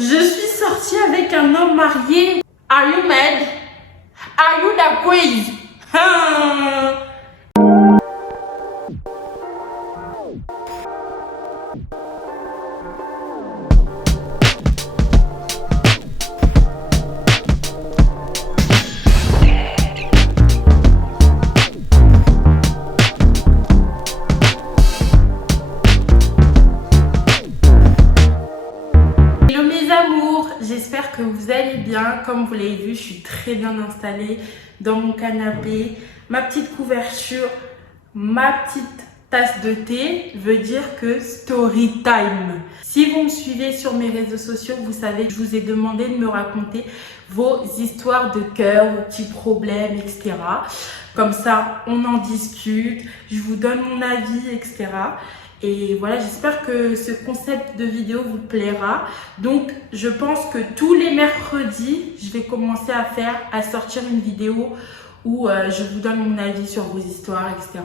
Je suis sortie avec un homme marié. Are you mad? Are you the quiz? Hello mes amours, j'espère que vous allez bien. Comme vous l'avez vu, je suis très bien installée dans mon canapé. Ma petite couverture, ma petite tasse de thé veut dire que story time. Si vous me suivez sur mes réseaux sociaux, vous savez que je vous ai demandé de me raconter vos histoires de cœur, vos petits problèmes, etc. Comme ça, on en discute, je vous donne mon avis, etc. Et voilà, j'espère que ce concept de vidéo vous plaira. Donc, je pense que tous les mercredis, je vais commencer à sortir une vidéo où je vous donne mon avis sur vos histoires, etc.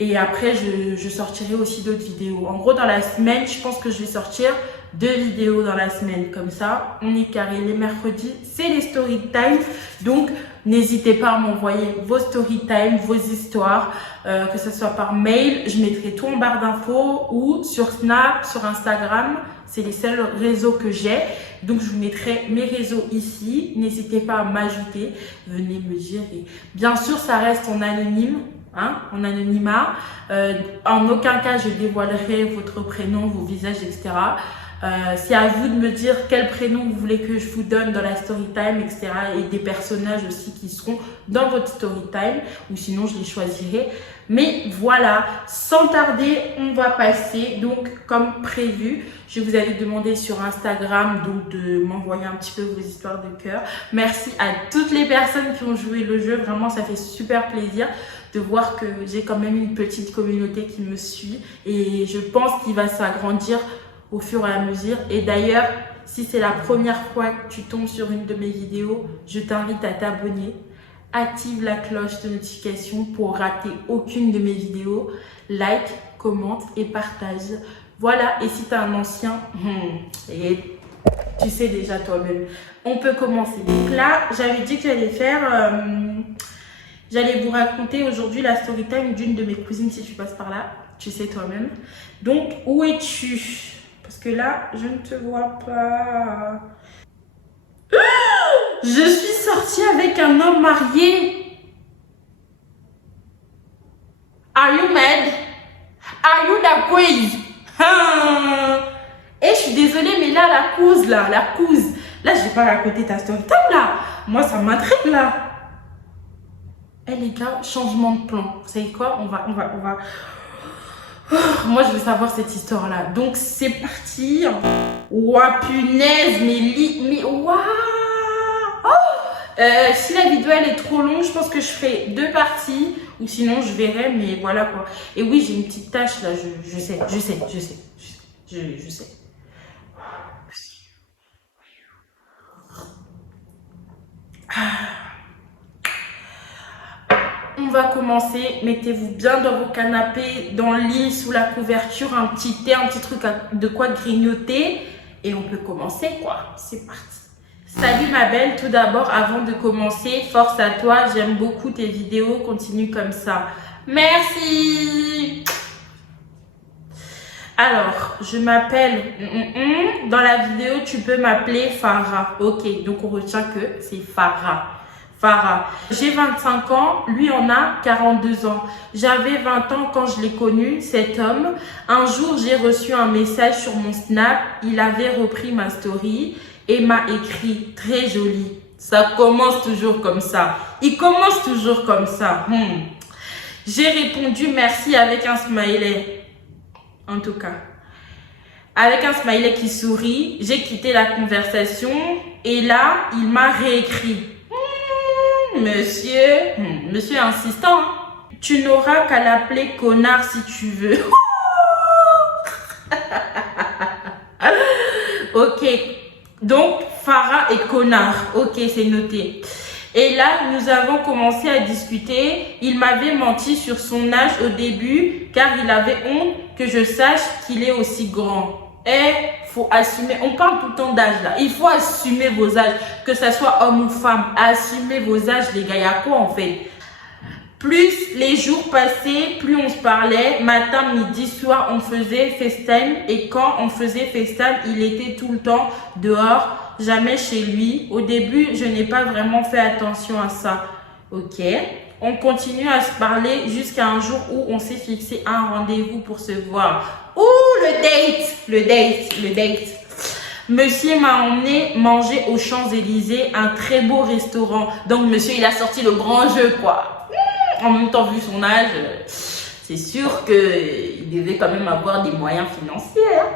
Et après, je sortirai aussi d'autres vidéos. En gros, dans la semaine, je pense que je vais sortir 2 vidéos dans la semaine. Comme ça, on est carré. Les mercredis, c'est les story time. Donc, n'hésitez pas à m'envoyer vos story time, vos histoires, que ce soit par mail. Je mettrai tout en barre d'infos ou sur Snap, sur Instagram. C'est les seuls réseaux que j'ai. Donc, je vous mettrai mes réseaux ici. N'hésitez pas à m'ajouter. Venez me dire. Et bien sûr, ça reste en anonyme. En anonymat. En aucun cas, je dévoilerai votre prénom, vos visages, etc. C'est à vous de me dire quel prénom vous voulez que je vous donne dans la story time, etc. Et des personnages aussi qui seront dans votre story time. Ou sinon, je les choisirai. Mais voilà, sans tarder, on va passer. Donc, comme prévu, je vous avais demandé sur Instagram donc de m'envoyer un petit peu vos histoires de cœur. Merci à toutes les personnes qui ont joué le jeu. Vraiment, ça fait super plaisir de voir que j'ai quand même une petite communauté qui me suit. Et je pense qu'il va s'agrandir au fur et à mesure. Et d'ailleurs, si c'est la première fois que tu tombes sur une de mes vidéos, je t'invite à t'abonner. Active la cloche de notification pour rater aucune de mes vidéos. Like, commente et partage. Voilà, et si tu es un ancien, et tu sais déjà toi-même. On peut commencer. Donc là, j'avais dit que j'allais faire... j'allais vous raconter aujourd'hui la story time d'une de mes cousines si tu passes par là. Tu sais toi-même. Donc, où es-tu? Parce que là, je ne te vois pas. Je suis sortie avec un homme marié. Are you mad? Are you the quiz? Et je suis désolée, mais là, la couse, là, je vais pas raconter ta story time, là. Moi, ça m'intrigue, là. Eh les gars, changement de plan. Vous savez quoi? On va... Moi, je veux savoir cette histoire-là. Donc, c'est parti. Ouah, punaise, mais waouh! Si la vidéo, elle est trop longue, je pense que je ferai 2 parties. Ou sinon, je verrai, mais voilà quoi. Et oui, j'ai une petite tache là. Je sais. On va commencer, mettez-vous bien dans vos canapés, dans le lit, sous la couverture, un petit thé, un petit truc de quoi grignoter. Et on peut commencer quoi, c'est parti. Salut ma belle, tout d'abord, avant de commencer, force à toi, j'aime beaucoup tes vidéos, continue comme ça. Merci. Alors, je m'appelle... Dans la vidéo, tu peux m'appeler Farah. Ok, donc on retient que c'est Farah. Farah. J'ai 25 ans, lui en a 42 ans. J'avais 20 ans quand je l'ai connu, cet homme. Un jour, j'ai reçu un message sur mon Snap. Il avait repris ma story et m'a écrit « Très joli ». Ça commence toujours comme ça. Il commence toujours comme ça. J'ai répondu « Merci » avec un smiley. En tout cas. Avec un smiley qui sourit, j'ai quitté la conversation et là, il m'a réécrit. Monsieur insistant, tu n'auras qu'à l'appeler connard si tu veux. Ok, donc Farah et connard. Ok, c'est noté. Et là, nous avons commencé à discuter. Il m'avait menti sur son âge au début car il avait honte que je sache qu'il est aussi grand. Eh, faut assumer. On parle tout le temps d'âge là. Il faut assumer vos âges, que ce soit homme ou femme. Assumez vos âges, les gars. Il y a quoi en fait? Plus les jours passaient, plus on se parlait. Matin, midi, soir, on faisait FaceTime. Et quand on faisait FaceTime, il était tout le temps dehors, jamais chez lui. Au début, je n'ai pas vraiment fait attention à ça. Ok. On continue à se parler jusqu'à un jour où on s'est fixé un rendez-vous pour se voir. Ouh, le date. Monsieur m'a emmené manger aux Champs-Élysées, un très beau restaurant. Donc, monsieur, il a sorti le grand jeu, quoi. En même temps, vu son âge, c'est sûr qu'il devait quand même avoir des moyens financiers. Hein.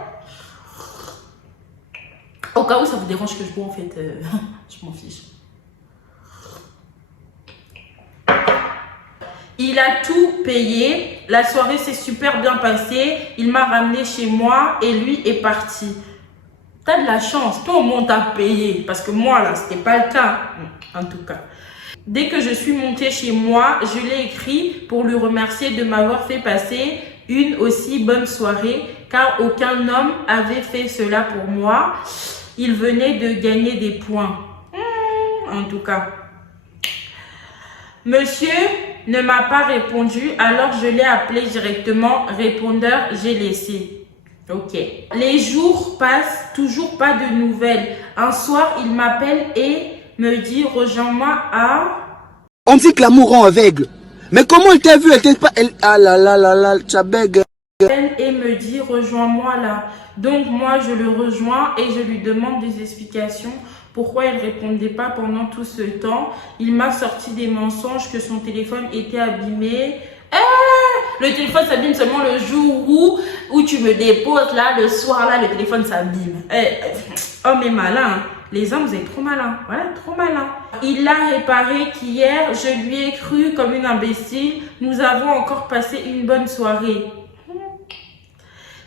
Au cas où ça vous dérange que je bois, en fait, je m'en fiche. Il a tout payé. La soirée s'est super bien passée. Il m'a ramené chez moi et lui est parti. T'as de la chance. Toi, au moins, t'as payé. Parce que moi, là, c'était pas le cas. En tout cas. Dès que je suis montée chez moi, je l'ai écrit pour lui remercier de m'avoir fait passer une aussi bonne soirée, car aucun homme avait fait cela pour moi. Il venait de gagner des points. En tout cas. Monsieur ne m'a pas répondu, alors je l'ai appelé directement. Répondeur, j'ai laissé. Ok. Les jours passent, toujours pas de nouvelles. Un soir, il m'appelle et me dit, rejoins-moi à... On dit que l'amour rend aveugle. Mais comment elle t'a vu? Elle t'a pas... Ah là là là là, tu bègue. Et me dit, rejoins-moi là. Donc moi, je le rejoins et je lui demande des explications. Pourquoi il ne répondait pas pendant tout ce temps? Il m'a sorti des mensonges que son téléphone était abîmé. Le téléphone s'abîme seulement le jour où tu me déposes là, le soir là, le téléphone s'abîme. Homme est malin. Les hommes, vous êtes trop malins. Voilà, trop malins. Il l'a réparé qu'hier, je lui ai cru comme une imbécile. Nous avons encore passé une bonne soirée.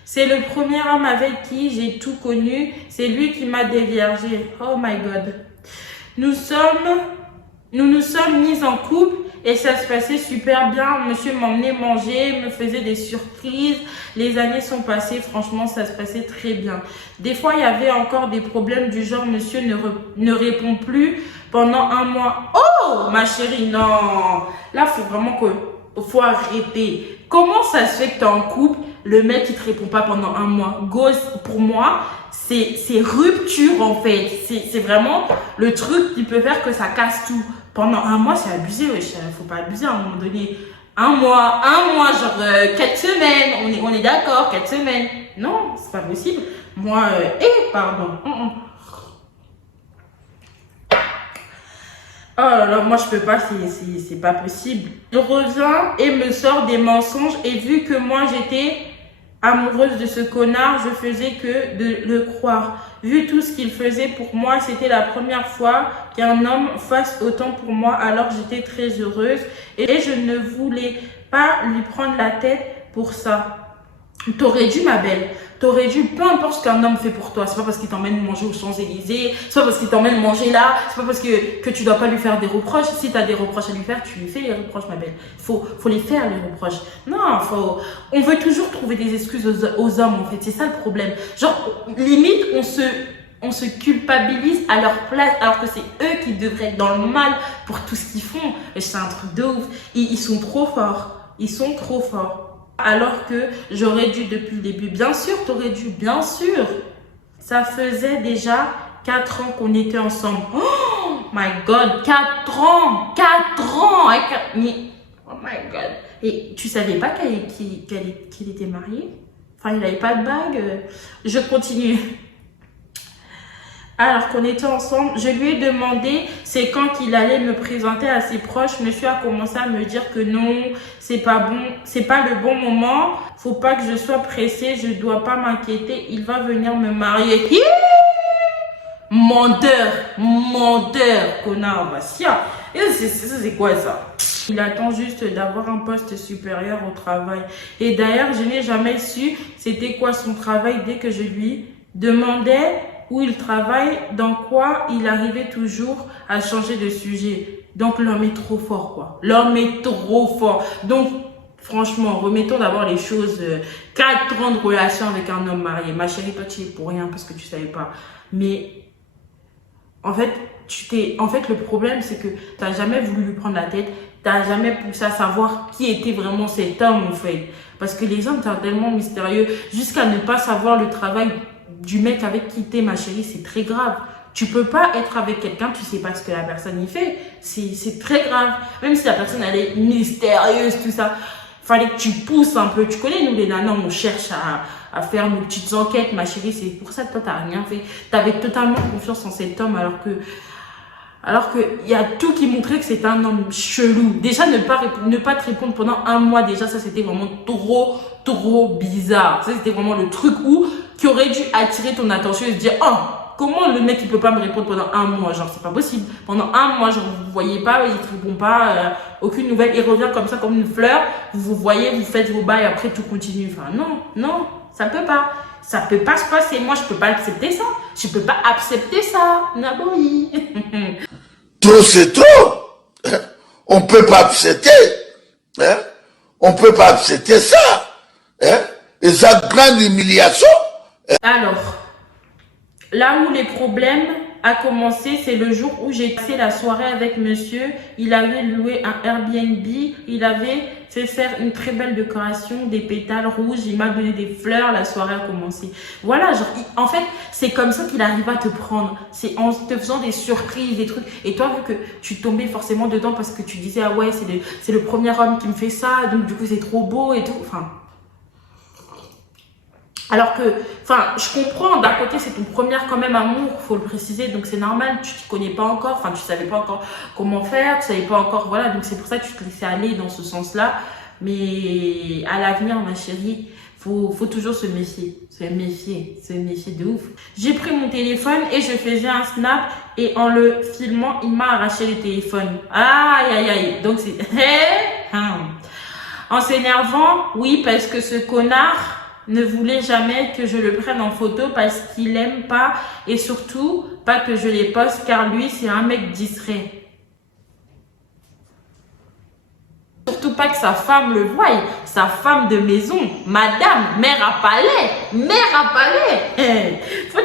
C'est le premier homme avec qui j'ai tout connu. C'est lui qui m'a déviergé. Oh my God. Nous nous sommes mis en couple et ça se passait super bien. Monsieur m'emmenait manger, me faisait des surprises. Les années sont passées, franchement, ça se passait très bien. Des fois, il y avait encore des problèmes du genre, monsieur ne répond plus pendant un mois. Oh, ma chérie, non. Là, faut vraiment faut arrêter. Comment ça se fait que tu es en couple, le mec il te répond pas pendant un mois? Ghost, pour moi, c'est rupture en fait. C'est vraiment le truc qui peut faire que ça casse tout. Pendant un mois, c'est abusé, wesh. Faut pas abuser à un moment donné. Un mois, genre 4 semaines. On est d'accord, 4 semaines. Non, c'est pas possible. Moi, pardon. Oh là là, moi je peux pas, c'est pas possible. Il revient et me sort des mensonges et vu que moi j'étais amoureuse de ce connard, je faisais que de le croire. Vu tout ce qu'il faisait pour moi, c'était la première fois qu'un homme fasse autant pour moi, alors j'étais très heureuse et je ne voulais pas lui prendre la tête pour ça. T'aurais dû, ma belle, t'aurais dû, peu importe ce qu'un homme fait pour toi, c'est pas parce qu'il t'emmène manger aux Champs-Élysées, c'est pas parce qu'il t'emmène manger là, c'est pas parce que tu dois pas lui faire des reproches. Si t'as des reproches à lui faire, tu lui fais les reproches, ma belle. Faut les faire, les reproches. Non, on veut toujours trouver des excuses aux hommes, en fait, c'est ça le problème. Genre, limite, on se culpabilise à leur place, alors que c'est eux qui devraient être dans le mal pour tout ce qu'ils font. Et c'est un truc de ouf. Ils sont trop forts. Ils sont trop forts. Alors que j'aurais dû depuis le début. Bien sûr, t'aurais dû, bien sûr. Ça faisait déjà 4 ans qu'on était ensemble. Oh my God, 4 ans. 4 ans. Mais, oh my God. Et tu savais pas qu'il était marié? Enfin, il n'avait pas de bague. Je continue. Alors qu'on était ensemble, je lui ai demandé c'est quand qu'il allait me présenter à ses proches. Monsieur a commencé à me dire que non, c'est pas bon, c'est pas le bon moment. Faut pas que je sois pressée, je dois pas m'inquiéter. Il va venir me marier. Hi! Menteur, connard, Bastia. C'est quoi ça? Il attend juste d'avoir un poste supérieur au travail. Et d'ailleurs, je n'ai jamais su c'était quoi son travail dès que je lui demandais où il travaille, dans quoi il arrivait toujours à changer de sujet. Donc l'homme est trop fort, quoi. L'homme est trop fort. Donc Franchement, remettons d'abord les choses. 4 ans de relation avec un homme marié. Ma chérie, toi, tu es pour rien parce que tu savais pas. Mais en fait, le problème, c'est que tu n'as jamais voulu lui prendre la tête. Tu n'as jamais poussé à savoir qui était vraiment cet homme, en fait. Parce que les hommes sont tellement mystérieux. Jusqu'à ne pas savoir le travail du mec avec qui t'es, ma chérie, c'est très grave. Tu peux pas être avec quelqu'un, tu sais pas ce que la personne y fait. C'est très grave. Même si la personne, elle est mystérieuse, tout ça. Fallait que tu pousses un peu. Tu connais, nous, les nanas, on cherche à faire nos petites enquêtes, ma chérie. C'est pour ça que toi, t'as rien fait. T'avais totalement confiance en cet homme, alors que il y a tout qui montrait que c'est un homme chelou. Déjà, ne pas te répondre pendant un mois, déjà, ça, c'était vraiment trop bizarre. Ça, c'était vraiment le truc qui aurait dû attirer ton attention et se dire, oh, comment le mec, il peut pas me répondre pendant un mois? Genre, c'est pas possible. Pendant un mois, genre, vous voyez pas, il te répond pas, aucune nouvelle. Il revient comme ça, comme une fleur. Vous voyez, vous faites vos bails, après, tout continue. Enfin, non, ça peut pas. Ça peut pas se passer. Moi, je peux pas accepter ça. Je peux pas accepter ça. Naboui. Trop, c'est trop. On peut pas accepter. Hein? On peut pas accepter ça. Hein? Et ça, grande humiliation. Alors, là où les problèmes a commencé, c'est le jour où j'ai passé la soirée avec monsieur. Il avait loué un Airbnb. Il avait fait faire une très belle décoration, des pétales rouges. Il m'a donné des fleurs. La soirée a commencé. Voilà, genre, en fait, c'est comme ça qu'il arrive à te prendre. C'est en te faisant des surprises, des trucs. Et toi, vu que tu tombais forcément dedans parce que tu disais, ah ouais, c'est le premier homme qui me fait ça. Donc, du coup, c'est trop beau et tout. Enfin... Alors que, je comprends, d'un côté, c'est ton premier quand même amour, faut le préciser, donc c'est normal, tu ne connais pas encore, tu savais pas encore comment faire, tu savais pas encore, voilà, donc c'est pour ça que tu te laissais aller dans ce sens-là. Mais à l'avenir, ma chérie, faut toujours se méfier, se méfier de ouf. J'ai pris mon téléphone et je faisais un snap et en le filmant, il m'a arraché le téléphone. Aïe, donc c'est... En s'énervant, oui, parce que ce connard ne voulait jamais que je le prenne en photo parce qu'il aime pas et surtout pas que je les poste car lui c'est un mec distrait. Surtout pas que sa femme le voie, sa femme de maison, madame, mère à palais. Faut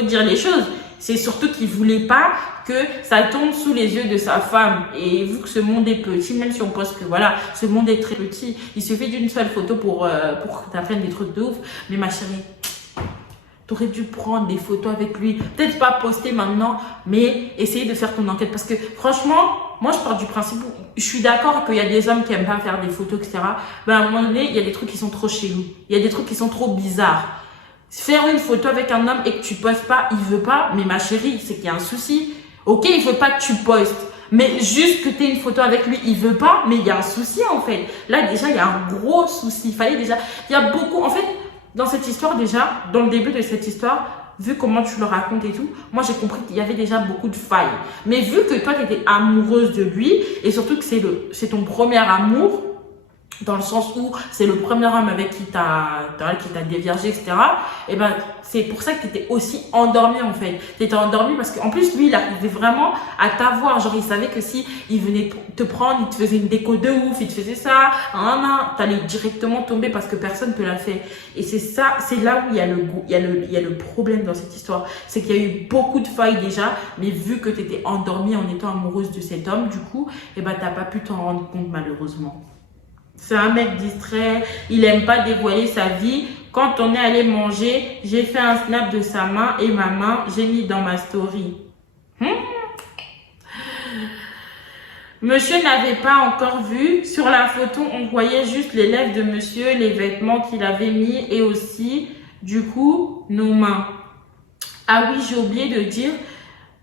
dire les choses. C'est surtout qu'il voulait pas que ça tombe sous les yeux de sa femme. Et vu que ce monde est petit, même si on pense que voilà, ce monde est très petit, il suffit d'une seule photo pour que tu apprennes des trucs de ouf. Mais ma chérie, t'aurais dû prendre des photos avec lui. Peut-être pas poster maintenant, mais essayer de faire ton enquête. Parce que franchement, moi je pars du principe où je suis d'accord qu'il y a des hommes qui aiment pas faire des photos, etc. Mais à un moment donné, il y a des trucs qui sont trop chelous. Il y a des trucs qui sont trop bizarres. Faire une photo avec un homme et que tu postes pas, il veut pas, mais ma chérie, c'est qu'il y a un souci. Ok, il veut pas que tu postes, mais juste que tu aies une photo avec lui, il veut pas, mais il y a un souci en fait. Là déjà, il y a un gros souci. Il y a beaucoup, en fait, dans cette histoire déjà, dans le début de cette histoire, vu comment tu le racontes et tout, moi j'ai compris qu'il y avait déjà beaucoup de failles. Mais vu que toi tu étais amoureuse de lui, et surtout que c'est ton premier amour, dans le sens où c'est le premier homme avec qui t'as déviergé, etc. Et ben, c'est pour ça que t'étais aussi endormie, en fait. T'étais endormie parce qu'en plus, lui, il arrivait vraiment à t'avoir. Genre, il savait que si il venait te prendre, il te faisait une déco de ouf, il te faisait ça, t'allais directement tomber parce que personne te l'a fait. Et c'est ça, c'est là où il y a le problème dans cette histoire. C'est qu'il y a eu beaucoup de failles déjà, mais vu que t'étais endormie en étant amoureuse de cet homme, du coup, et ben, t'as pas pu t'en rendre compte, malheureusement. C'est un mec distrait, il aime pas dévoiler sa vie. Quand on est allé manger, j'ai fait un snap de sa main et ma main, j'ai mis dans ma story. Monsieur n'avait pas encore vu. Sur la photo, on voyait juste les lèvres de monsieur, les vêtements qu'il avait mis et aussi, du coup, nos mains. Ah oui, j'ai oublié de dire...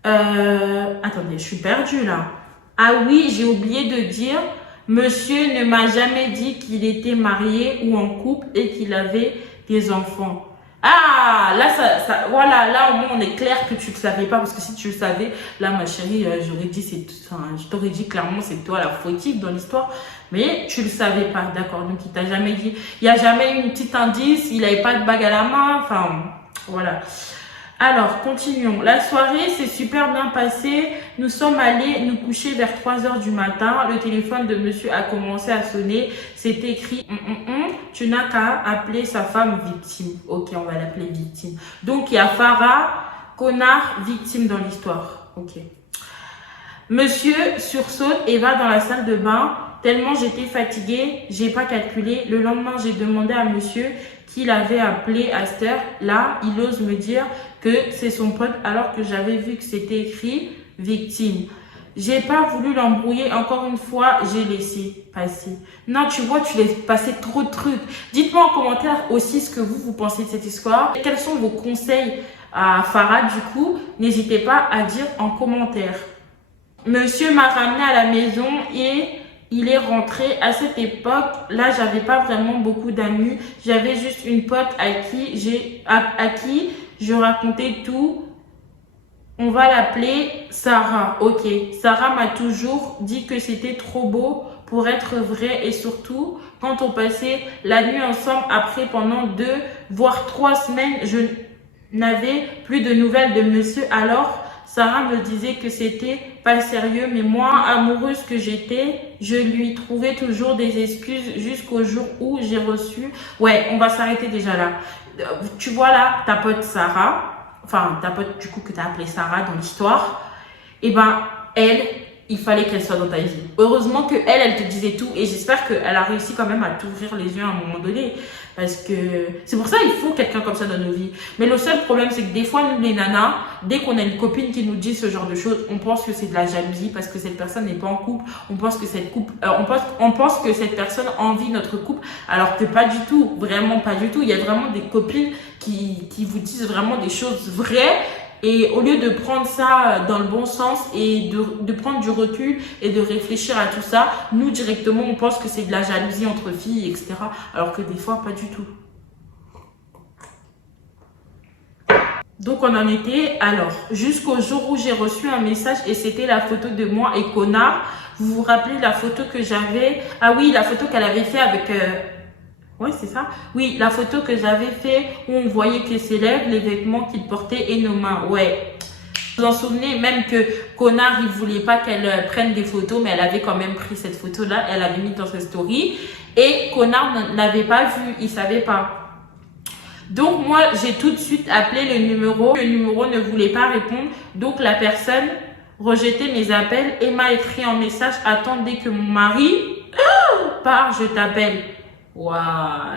Attendez, je suis perdue là. Ah oui, j'ai oublié de dire... Monsieur ne m'a jamais dit qu'il était marié ou en couple et qu'il avait des enfants. Ah, là, voilà, là au moins on est clair que tu ne le savais pas, parce que si tu le savais, là ma chérie, je t'aurais dit clairement c'est toi la fautive dans l'histoire, mais tu le savais pas, d'accord, donc il t'a jamais dit, il n'y a jamais eu une petite indice, il n'avait pas de bague à la main, enfin, voilà. Alors, continuons. La soirée s'est super bien passée. Nous sommes allés nous coucher vers 3 h du matin. Le téléphone de monsieur a commencé à sonner. C'était écrit tu n'as qu'à appeler sa femme victime. Ok, on va l'appeler victime. Donc, il y a Farah, connard, victime dans l'histoire. Ok. Monsieur sursaute et va dans la salle de bain. Tellement j'étais fatiguée, j'ai pas calculé. Le lendemain, j'ai demandé à monsieur qu'il avait appelé à cette heure. Là, il ose me dire que c'est son pote alors que j'avais vu que c'était écrit victime. J'ai pas voulu l'embrouiller encore une fois, j'ai laissé passer. Non, tu vois, tu laisses passer trop de trucs. Dites-moi en commentaire aussi ce que vous pensez de cette histoire. Quels sont vos conseils à Farah du coup? N'hésitez pas à dire en commentaire. Monsieur m'a ramené à la maison et il est rentré. À cette époque, là, j'avais pas vraiment beaucoup d'amis. J'avais juste une pote à qui je racontais tout. On va l'appeler Sarah. Ok. Sarah m'a toujours dit que c'était trop beau pour être vrai et surtout, quand on passait la nuit ensemble, après pendant 2 voire 3 semaines, je n'avais plus de nouvelles de monsieur. Alors, Sarah me disait que c'était pas sérieux, mais moi, amoureuse que j'étais, je lui trouvais toujours des excuses jusqu'au jour où j'ai reçu... Ouais, on va s'arrêter déjà là. Tu vois là, ta pote Sarah, enfin ta pote du coup que tu as appelée Sarah dans l'histoire, et ben elle, il fallait qu'elle soit dans ta vie. Heureusement que elle te disait tout et j'espère qu'elle a réussi quand même à t'ouvrir les yeux à un moment donné. Parce que c'est pour ça qu'il faut quelqu'un comme ça dans nos vies. Mais le seul problème, c'est que des fois, nous les nanas, dès qu'on a une copine qui nous dit ce genre de choses, on pense que c'est de la jalousie parce que cette personne n'est pas en couple. On pense que on pense que cette personne envie notre couple, alors que pas du tout, vraiment pas du tout. Il y a vraiment des copines qui vous disent vraiment des choses vraies. Et au lieu de prendre ça dans le bon sens et de prendre du recul et de réfléchir à tout ça, nous directement on pense que c'est de la jalousie entre filles, etc. Alors que des fois pas du tout. Donc on en était alors jusqu'au jour où j'ai reçu un message et c'était la photo de moi et connard. Vous vous rappelez la photo que j'avais? Ah oui, la photo qu'elle avait fait avec... Oui, c'est ça. Oui, la photo que j'avais fait où on voyait que ses lèvres, les vêtements qu'il portait et nos mains. Ouais. Vous en souvenez même que connard, il voulait pas qu'elle prenne des photos, mais elle avait quand même pris cette photo-là. Elle avait mis dans sa story. Et connard n'avait pas vu, il savait pas. Donc moi, j'ai tout de suite appelé le numéro. Le numéro ne voulait pas répondre. Donc la personne rejetait mes appels et m'a écrit en message « Attendez que mon mari part, je t'appelle ». Waouh,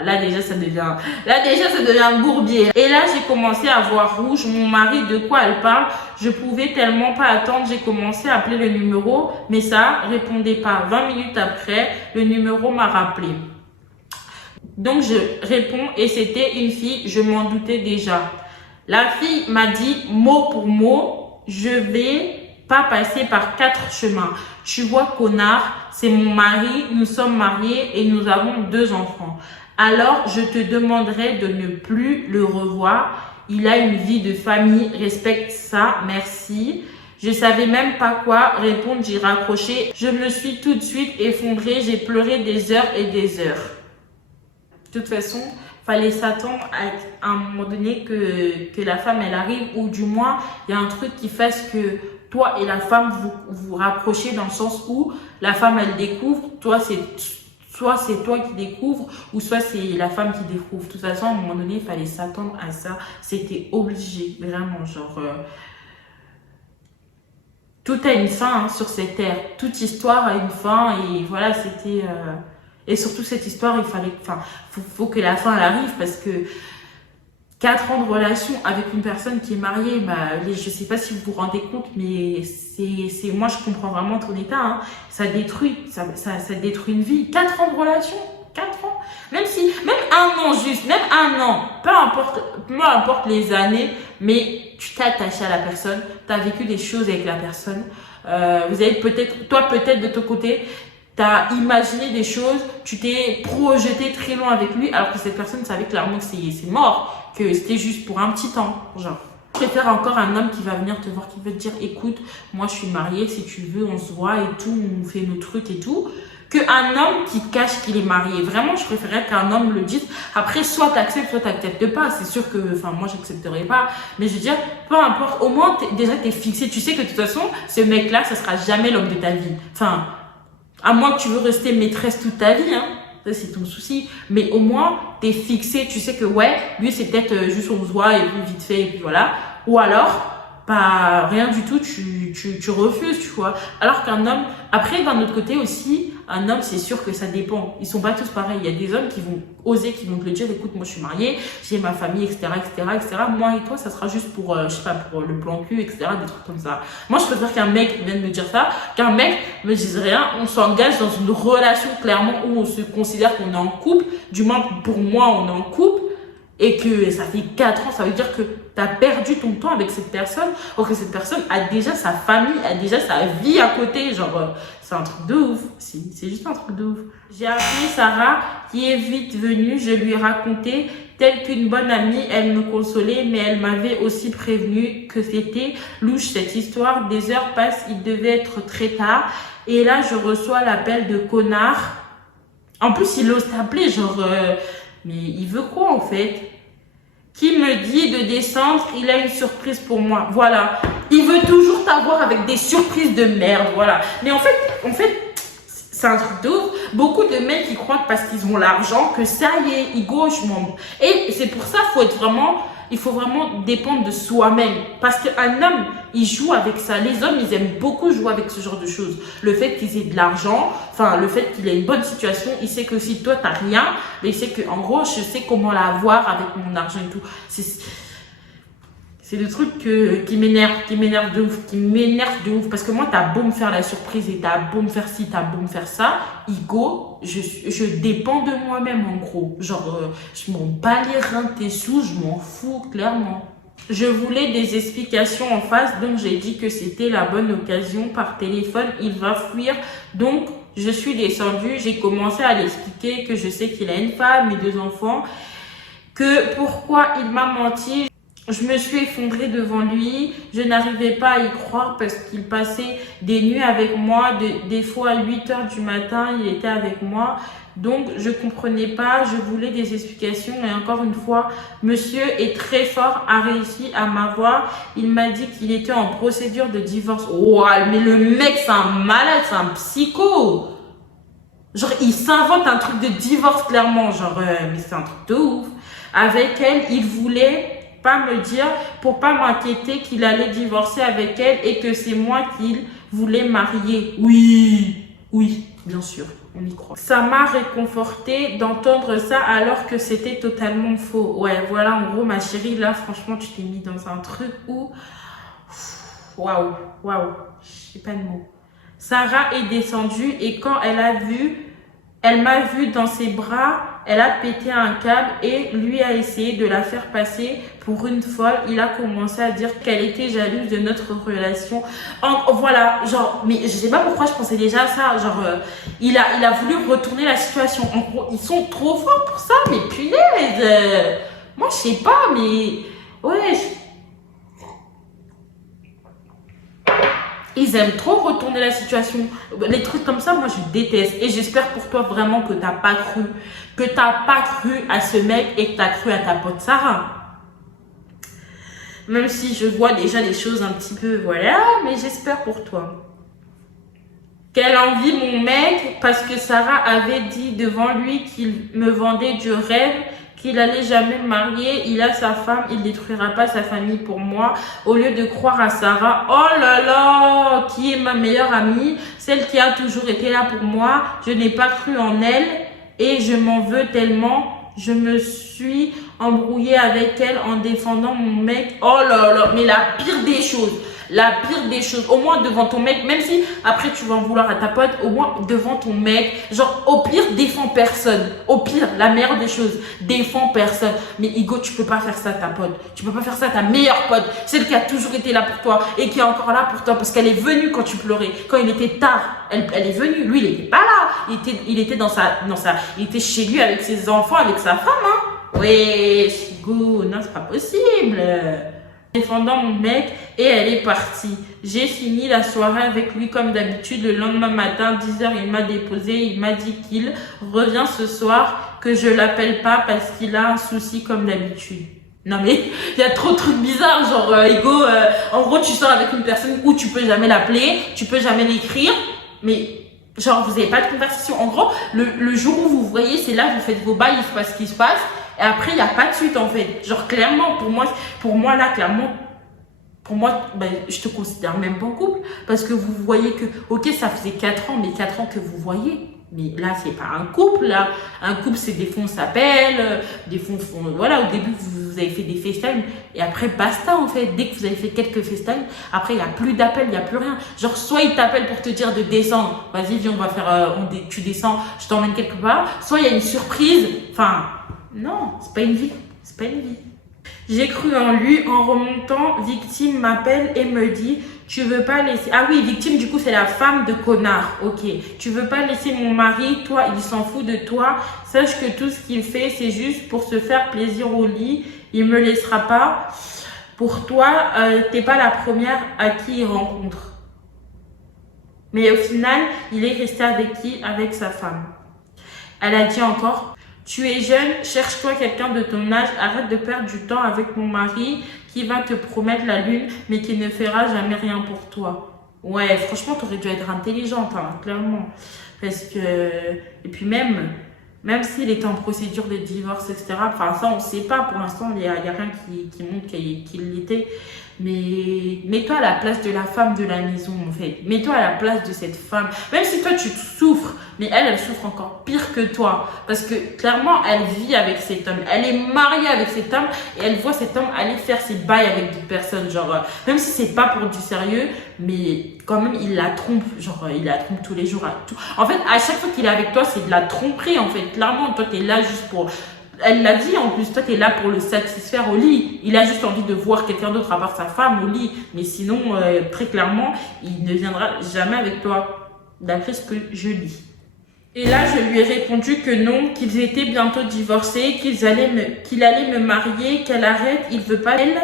là déjà ça devient un bourbier. Et là j'ai commencé à voir rouge. Mon mari, de quoi elle parle? Je pouvais tellement pas attendre. J'ai commencé à appeler le numéro, mais ça répondait pas. 20 minutes après, le numéro m'a rappelé. Donc je réponds et c'était une fille. Je m'en doutais déjà. La fille m'a dit mot pour mot, je vais pas passer par 4 chemins. Tu vois, connard, c'est mon mari, nous sommes mariés et nous avons 2 enfants. Alors, je te demanderai de ne plus le revoir. Il a une vie de famille, respecte ça, merci. Je savais même pas quoi répondre, j'ai raccroché. Je me suis tout de suite effondrée, j'ai pleuré des heures et des heures. De toute façon, fallait s'attendre à un moment donné que la femme, elle arrive, ou du moins, il y a un truc qui fasse que toi et la femme vous rapprochez dans le sens où la femme elle découvre, soit c'est toi qui découvres ou soit c'est la femme qui découvre. De toute façon, à un moment donné, il fallait s'attendre à ça. C'était obligé, vraiment, genre... tout a une fin hein, sur cette terre. Toute histoire a une fin et voilà, c'était... Et surtout cette histoire, il fallait... Enfin, faut que la fin elle arrive parce que... 4 ans de relation avec une personne qui est mariée, bah, je sais pas si vous vous rendez compte, mais c'est moi je comprends vraiment ton état, hein. Ça détruit une vie. 4 ans de relation, 4 ans, même 1 an juste, même 1 an, peu importe les années, mais tu t'es attaché à la personne, tu as vécu des choses avec la personne, vous avez peut-être de ton côté, tu as imaginé des choses, tu t'es projeté très loin avec lui, alors que cette personne savait clairement que c'est mort, que c'était juste pour un petit temps, genre. Je préfère encore un homme qui va venir te voir, qui va te dire, écoute, moi je suis mariée, si tu veux, on se voit et tout, on fait nos trucs et tout, qu'un homme qui cache qu'il est marié. Vraiment, je préférerais qu'un homme le dise. Après, soit t'acceptes, soit t'acceptes pas. C'est sûr que, enfin, moi, j'accepterais pas. Mais je veux dire, peu importe. Au moins, déjà, t'es fixé. Tu sais que de toute façon, ce mec-là, ça sera jamais l'homme de ta vie. Enfin, à moins que tu veux rester maîtresse toute ta vie, hein. Ça, c'est ton souci. Mais au moins, t'es fixé. Tu sais que, ouais, lui, c'est peut-être juste on se voit et puis vite fait et puis voilà. Ou alors, pas rien du tout, tu refuses, tu vois. Alors qu'un homme, après, d'un autre côté aussi, un homme, c'est sûr que ça dépend. Ils sont pas tous pareils. Il y a des hommes qui vont oser, qui vont te le dire, écoute, moi, je suis mariée, j'ai ma famille, etc., etc., etc. Moi et toi, ça sera juste pour, je sais pas, pour le plan cul, etc., des trucs comme ça. Moi, je préfère qu'un mec vienne me dire ça, qu'un mec me dise rien. On s'engage dans une relation, clairement, où on se considère qu'on est en couple. Du moins, pour moi, on est en couple. Et que ça fait 4 ans, ça veut dire que tu as perdu ton temps avec cette personne, or que cette personne a déjà sa famille, a déjà sa vie à côté. Genre, c'est un truc de ouf. Si, c'est juste un truc de ouf. J'ai appelé Sarah qui est vite venue. Je lui ai raconté, telle qu'une bonne amie, elle me consolait, mais elle m'avait aussi prévenu que c'était louche cette histoire. Des heures passent, il devait être très tard. Et là, je reçois l'appel de connard. En plus, il ose t'appeler, genre... mais il veut quoi en fait? Qui me dit de descendre, il a une surprise pour moi. Voilà. Il veut toujours t'avoir avec des surprises de merde. Voilà. Mais en fait, c'est un truc de ouf. Beaucoup de mecs qui croient que parce qu'ils ont l'argent, que ça y est, ils gauche, monde. Et c'est pour ça il faut vraiment dépendre de soi-même. Parce qu'un homme, il joue avec ça. Les hommes, ils aiment beaucoup jouer avec ce genre de choses. Le fait qu'ils aient de l'argent, enfin, le fait qu'il ait une bonne situation, il sait que si toi, t'as rien, mais il sait que, en gros, je sais comment l'avoir avec mon argent et tout. C'est le truc qui m'énerve de ouf. Parce que moi, t'as beau me faire la surprise et t'as beau me faire ci, t'as beau me faire ça, ego, je dépends de moi-même en gros. Genre, je m'en bats les reins de tes sous, je m'en fous clairement. Je voulais des explications en face, donc j'ai dit que c'était la bonne occasion par téléphone. Il va fuir, donc je suis descendue. J'ai commencé à l'expliquer que je sais qu'il a une femme et 2 enfants, que pourquoi il m'a menti. Je me suis effondrée devant lui, je n'arrivais pas à y croire parce qu'il passait des nuits avec moi, des fois à 8 heures du matin, il était avec moi. Donc, je comprenais pas, je voulais des explications et encore une fois, monsieur est très fort, a réussi à m'avoir. Il m'a dit qu'il était en procédure de divorce. Oh, mais le mec, c'est un malade, c'est un psycho. Genre, il s'invente un truc de divorce clairement, genre, mais c'est un truc de ouf. Avec elle, il voulait pas me dire pour pas m'inquiéter qu'il allait divorcer avec elle et que c'est moi qu'il voulait marier. Oui, bien sûr, on y croit. Ça m'a réconforté d'entendre ça alors que c'était totalement faux. Ouais, voilà, en gros, ma chérie, là, franchement, tu t'es mis dans un truc où... Waouh, j'ai pas de mots. Sarah est descendue et quand elle m'a vu dans ses bras, elle a pété un câble et lui a essayé de la faire passer pour une folle. Il a commencé à dire qu'elle était jalouse de notre relation. Voilà, genre, mais je sais pas pourquoi je pensais déjà à ça. Genre, il a voulu retourner la situation. En gros, ils sont trop forts pour ça, mais punaise. Moi, je sais pas, mais ouais. Ils aiment trop retourner la situation. Les trucs comme ça, moi, je déteste. Et j'espère pour toi vraiment que t'as pas cru à ce mec et que t'as cru à ta pote Sarah. Même si je vois déjà les choses un petit peu, voilà, mais j'espère pour toi. Quelle envie, mon mec, parce que Sarah avait dit devant lui qu'il me vendait du rêve, qu'il allait jamais me marier, il a sa femme, il détruira pas sa famille pour moi. Au lieu de croire à Sarah, oh là là, qui est ma meilleure amie, celle qui a toujours été là pour moi, je n'ai pas cru en elle et je m'en veux tellement. Je me suis embrouillée avec elle en défendant mon mec. Oh là là, mais la pire des choses, au moins devant ton mec, même si après tu vas en vouloir à ta pote, au moins devant ton mec, genre au pire défends personne, au pire la meilleure des choses, défends personne. Mais Igo, tu peux pas faire ça à ta pote, tu peux pas faire ça à ta meilleure pote, celle qui a toujours été là pour toi et qui est encore là pour toi parce qu'elle est venue quand tu pleurais, quand il était tard, elle est venue, lui il était pas là, il était il était chez lui avec ses enfants, avec sa femme, hein. Ouais, Igo, non c'est pas possible. défendant mon mec et elle est partie. J'ai fini la soirée avec lui comme d'habitude. Le lendemain matin, 10h, il m'a déposé. Il m'a dit qu'il revient ce soir, que je l'appelle pas parce qu'il a un souci comme d'habitude. Non mais, il y a trop de trucs bizarres, genre Ego, en gros tu sors avec une personne où tu peux jamais l'appeler, tu peux jamais l'écrire, mais genre vous avez pas de conversation. En gros, le jour où vous voyez, c'est là, vous faites vos bails, il se passe ce qui se passe, et après il n'y a pas de suite en fait. Genre clairement, pour moi là, clairement, pour moi, ben, je te considère même pas en couple, parce que vous voyez que, ok, ça faisait 4 ans, mais 4 ans que vous voyez. Mais là, c'est pas un couple, là. Un couple, c'est des fois on s'appelle, des fois voilà, au début, vous avez fait des FaceTime, et après, basta, en fait. Dès que vous avez fait quelques FaceTime, après, il n'y a plus d'appel, il n'y a plus rien. Genre, soit il t'appelle pour te dire de descendre, vas-y, viens, on va faire, tu descends, je t'emmène quelque part. Soit il y a une surprise. Enfin, non, c'est pas une vie. C'est pas une vie. J'ai cru en lui. En remontant, Victime m'appelle et me dit « Tu veux pas laisser... » Ah oui, Victime, du coup, c'est la femme de Connard. Ok. « Tu veux pas laisser mon mari, toi, il s'en fout de toi. Sache que tout ce qu'il fait, c'est juste pour se faire plaisir au lit. Il me laissera pas. Pour toi, t'es pas la première à qui il rencontre. » Mais au final, il est resté avec qui? Avec sa femme. Elle a dit encore... Tu es jeune, cherche-toi quelqu'un de ton âge, arrête de perdre du temps avec mon mari qui va te promettre la lune mais qui ne fera jamais rien pour toi. Ouais, franchement, t'aurais dû être intelligente, hein, clairement. Parce que, et puis même s'il était en procédure de divorce, etc., enfin ça on sait pas, pour l'instant il y a rien qui montre qu'il l'était. Mais mets-toi à la place de la femme de la maison, en fait. Mets-toi à la place de cette femme. Même si toi, tu souffres, mais elle souffre encore pire que toi. Parce que, clairement, elle vit avec cet homme. Elle est mariée avec cet homme et elle voit cet homme aller faire ses bails avec d'autres personnes. Genre, même si c'est pas pour du sérieux, mais quand même, il la trompe. Genre, il la trompe tous les jours. En fait, à chaque fois qu'il est avec toi, c'est de la tromperie, en fait. Clairement, toi, t'es là juste pour... Elle l'a dit en plus, toi t'es là pour le satisfaire au lit. Il a juste envie de voir quelqu'un d'autre à part sa femme au lit. Mais sinon, très clairement, il ne viendra jamais avec toi. D'après ce que je lis. Et là, je lui ai répondu que non, qu'ils étaient bientôt divorcés, qu'il allait me marier, qu'elle arrête, il veut pas elle.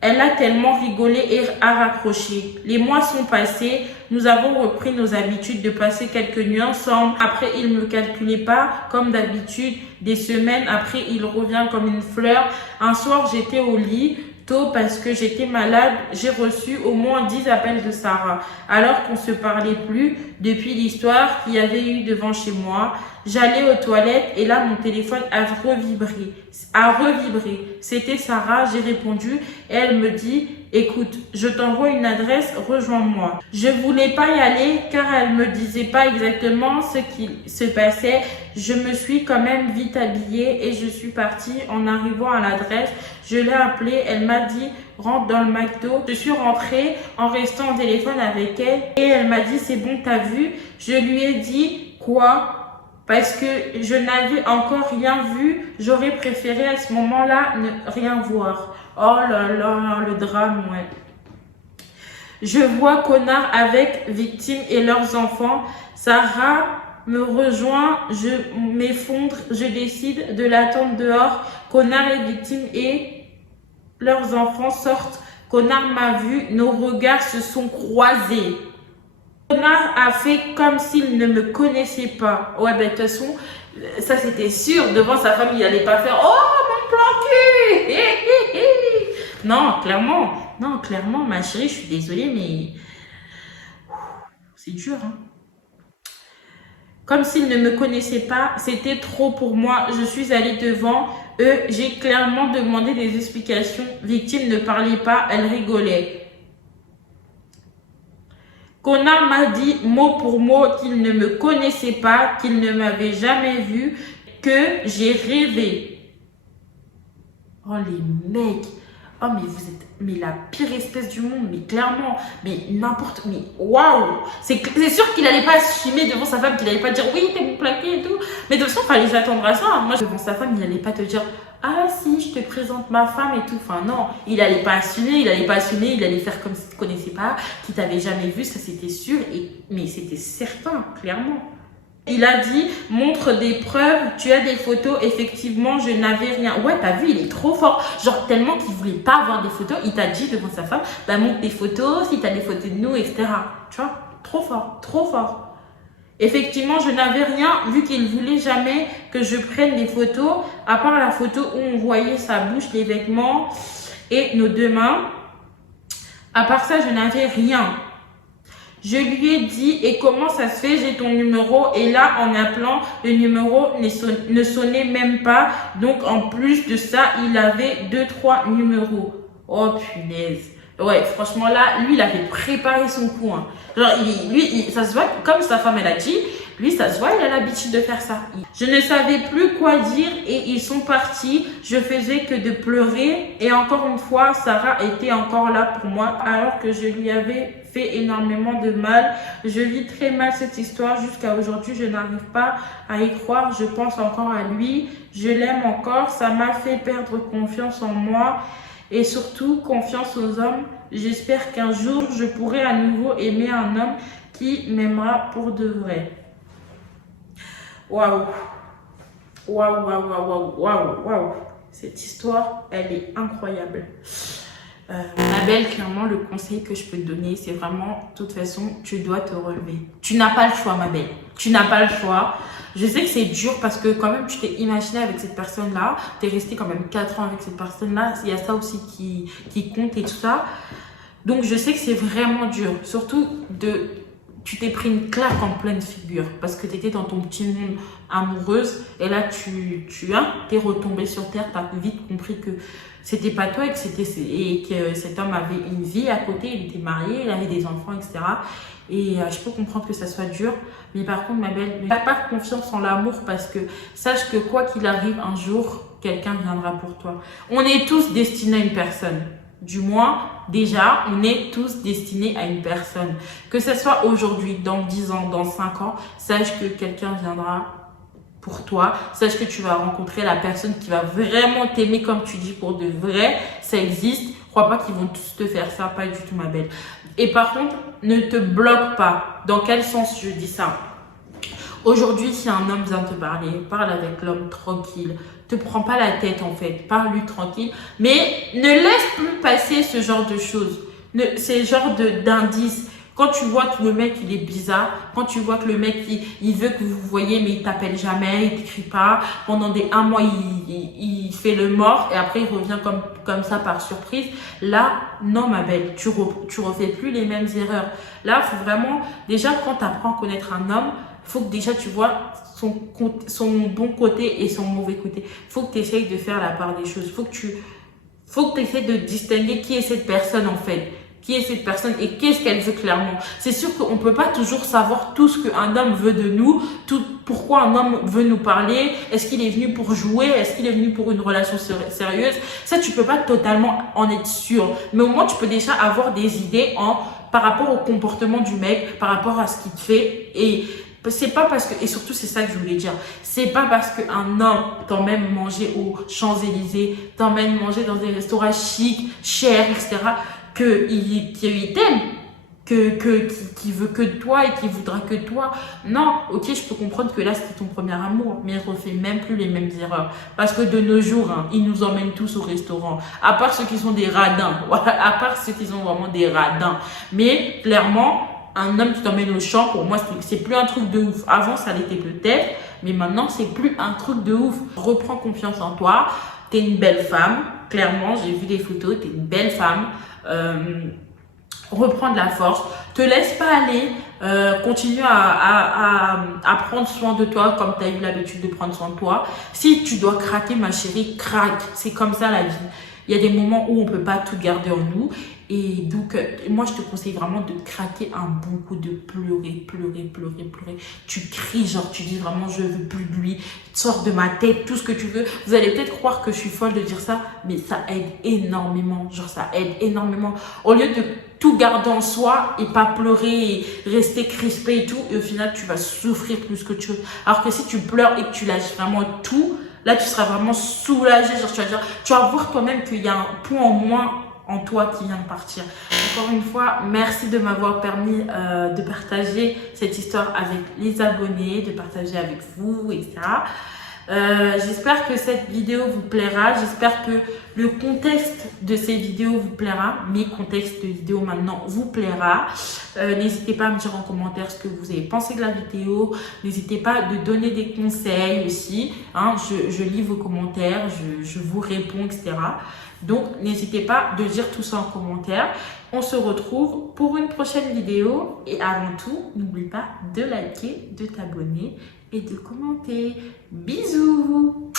Elle a tellement rigolé et a raccroché. Les mois sont passés, nous avons repris nos habitudes de passer quelques nuits ensemble. Après, il ne me calculait pas comme d'habitude. Des semaines après, il revient comme une fleur. Un soir, j'étais au lit tôt parce que j'étais malade. J'ai reçu au moins 10 appels de Sarah. Alors qu'on se parlait plus depuis l'histoire qu'il y avait eu devant chez moi. J'allais aux toilettes et là, mon téléphone a revibré. C'était Sarah, j'ai répondu et elle me dit « Écoute, je t'envoie une adresse, rejoins-moi. » Je voulais pas y aller car elle me disait pas exactement ce qui se passait. Je me suis quand même vite habillée et je suis partie. En arrivant à l'adresse, je l'ai appelée, elle m'a dit « Rentre dans le McDo ». Je suis rentrée en restant au téléphone avec elle et elle m'a dit « C'est bon, t'as vu ?» Je lui ai dit « Quoi ?» Parce que je n'avais encore rien vu, j'aurais préféré à ce moment-là ne rien voir. Oh là là, le drame, ouais. Je vois Connard avec Victime et leurs enfants. Sarah me rejoint, je m'effondre, je décide de l'attendre dehors. Connard et Victime et leurs enfants sortent. Connard m'a vu, nos regards se sont croisés. Connard a fait comme s'il ne me connaissait pas. Ouais, ben de toute façon, ça c'était sûr. Devant sa femme, il n'allait pas faire « Oh, mon planqué !» Non, clairement, ma chérie, je suis désolée, mais c'est dur, hein. Comme s'il ne me connaissait pas, c'était trop pour moi. Je suis allée devant eux, j'ai clairement demandé des explications. Victime ne parlait pas, elle rigolait. Connard m'a dit mot pour mot qu'il ne me connaissait pas, qu'il ne m'avait jamais vu, que j'ai rêvé. Oh les mecs, oh mais vous êtes la pire espèce du monde, mais clairement, mais waouh. C'est sûr qu'il allait pas assumer devant sa femme, qu'il allait pas dire oui t'es mon plaqué et tout, mais de toute façon il fallait s'attendre à ça. Moi devant sa femme il allait pas te dire ah si je te présente ma femme et tout, enfin non, il allait pas assumer, il allait faire comme si tu connaissais pas, qu'il t'avait jamais vu, ça c'était sûr, mais c'était certain, clairement. Il a dit, montre des preuves, tu as des photos, effectivement, je n'avais rien. Ouais, t'as vu, il est trop fort. Genre, tellement qu'il voulait pas avoir des photos, il t'a dit devant sa femme, bah, montre des photos, si t'as des photos de nous, etc. Tu vois, trop fort, trop fort. Effectivement, je n'avais rien, vu qu'il voulait jamais que je prenne des photos, à part la photo où on voyait sa bouche, les vêtements et nos deux mains. À part ça, je n'avais rien. Je lui ai dit, et comment ça se fait, j'ai ton numéro, et là, en appelant, le numéro ne sonnait même pas. Donc, en plus de ça, il avait 2-3 numéros. Oh, punaise. Ouais, franchement, là, lui, il avait préparé son coup. Hein. Genre, ça se voit, comme sa femme, elle a dit, lui, ça se voit, il a l'habitude de faire ça. Je ne savais plus quoi dire et ils sont partis. Je faisais que de pleurer. Et encore une fois, Sarah était encore là pour moi alors que je lui avais fait énormément de mal. Je vis très mal cette histoire jusqu'à aujourd'hui. Je n'arrive pas à y croire. Je pense encore à lui. Je l'aime encore. Ça m'a fait perdre confiance en moi et surtout confiance aux hommes. J'espère qu'un jour, je pourrai à nouveau aimer un homme qui m'aimera pour de vrai. Waouh, waouh, waouh, waouh, waouh, waouh. Cette histoire, elle est incroyable. Ma belle, clairement, le conseil que je peux te donner, c'est vraiment, de toute façon, tu dois te relever. Tu n'as pas le choix, ma belle. Tu n'as pas le choix. Je sais que c'est dur parce que quand même, tu t'es imaginé avec cette personne-là. Tu es resté quand même 4 ans avec cette personne-là. Il y a ça aussi qui compte et tout ça. Donc, je sais que c'est vraiment dur. Surtout tu t'es pris une claque en pleine figure parce que tu étais dans ton petit monde amoureuse et là t'es retombé sur terre, tu as vite compris que c'était pas toi et que cet homme avait une vie à côté, il était marié, il avait des enfants, etc. Et je peux comprendre que ça soit dur, mais par contre ma belle, n'aie pas confiance en l'amour parce que sache que quoi qu'il arrive un jour, quelqu'un viendra pour toi. On est tous destinés à une personne. Du moins, déjà, on est tous destinés à une personne. Que ce soit aujourd'hui, dans 10 ans, dans 5 ans, sache que quelqu'un viendra pour toi. Sache que tu vas rencontrer la personne qui va vraiment t'aimer comme tu dis pour de vrai. Ça existe. Crois pas qu'ils vont tous te faire ça, pas du tout ma belle. Et par contre, ne te bloque pas. Dans quel sens je dis ça? Aujourd'hui, si un homme vient te parler, parle avec l'homme tranquille. Te prends pas la tête en fait, parle-lui tranquille. Mais ne laisse plus passer ce genre de choses. Ces genres d'indices. Quand tu vois que le mec il est bizarre, quand tu vois que le mec il veut que vous vous voyez mais il t'appelle jamais, il t'écrit pas, pendant un mois il fait le mort et après il revient comme ça par surprise. Là, non ma belle, tu refais plus les mêmes erreurs. Là, faut vraiment, déjà quand tu apprends à connaître un homme, faut que déjà tu vois son bon côté et son mauvais côté. Faut que tu essayes de faire la part des choses. Faut que tu essaies de distinguer qui est cette personne en fait. Qui est cette personne et qu'est-ce qu'elle veut clairement. C'est sûr qu'on ne peut pas toujours savoir tout ce qu'un homme veut de nous, pourquoi un homme veut nous parler, est-ce qu'il est venu pour jouer, est-ce qu'il est venu pour une relation sérieuse. Ça, tu peux pas totalement en être sûr. Mais au moins, tu peux déjà avoir des idées par rapport au comportement du mec, par rapport à ce qu'il te fait. Et c'est pas parce que, et surtout c'est ça que je voulais dire, c'est pas parce qu'un homme t'emmène manger aux Champs-Élysées, t'emmène manger dans des restaurants chics, chers, etc., qu'il t'aime, qui veut que de toi et qui voudra que de toi. Non, ok, je peux comprendre que là c'était ton premier amour, mais il refait même plus les mêmes erreurs. Parce que de nos jours, hein, ils nous emmènent tous au restaurant. À part ceux qui sont des radins, voilà, à part ceux qui sont vraiment des radins. Mais clairement, un homme qui t'emmène au champ, pour moi, c'est plus un truc de ouf. Avant, ça l'était peut-être, mais maintenant, c'est plus un truc de ouf. Reprends confiance en toi. T'es une belle femme. Clairement, j'ai vu des photos. T'es une belle femme. Reprends de la force. Te laisse pas aller. Continue à prendre soin de toi comme tu as eu l'habitude de prendre soin de toi. Si tu dois craquer, ma chérie, craque. C'est comme ça la vie. Il y a des moments où on peut pas tout garder en nous. Et donc, moi, je te conseille vraiment de craquer un bon coup, de pleurer. Tu cries, genre, tu dis vraiment, je veux plus de lui. Sors de ma tête, tout ce que tu veux. Vous allez peut-être croire que je suis folle de dire ça, mais ça aide énormément. Genre, ça aide énormément. Au lieu de tout garder en soi et pas pleurer et rester crispé et tout, et au final, tu vas souffrir plus que tu veux. Alors que si tu pleures et que tu lâches vraiment tout, là, tu seras vraiment soulagé. Genre, tu vas voir toi-même qu'il y a un point en moins en toi qui vient de partir. Encore une fois, merci de m'avoir permis de partager cette histoire avec les abonnés, de partager avec vous, etc. J'espère que cette vidéo vous plaira. J'espère que le contexte de ces vidéos vous plaira. Mes contextes de vidéos maintenant vous plaira. N'hésitez pas à me dire en commentaire ce que vous avez pensé de la vidéo. N'hésitez pas de donner des conseils aussi. Hein. Je lis vos commentaires, je vous réponds, etc. Donc, n'hésitez pas de dire tout ça en commentaire. On se retrouve pour une prochaine vidéo. Et avant tout, n'oublie pas de liker, de t'abonner et de commenter. Bisous!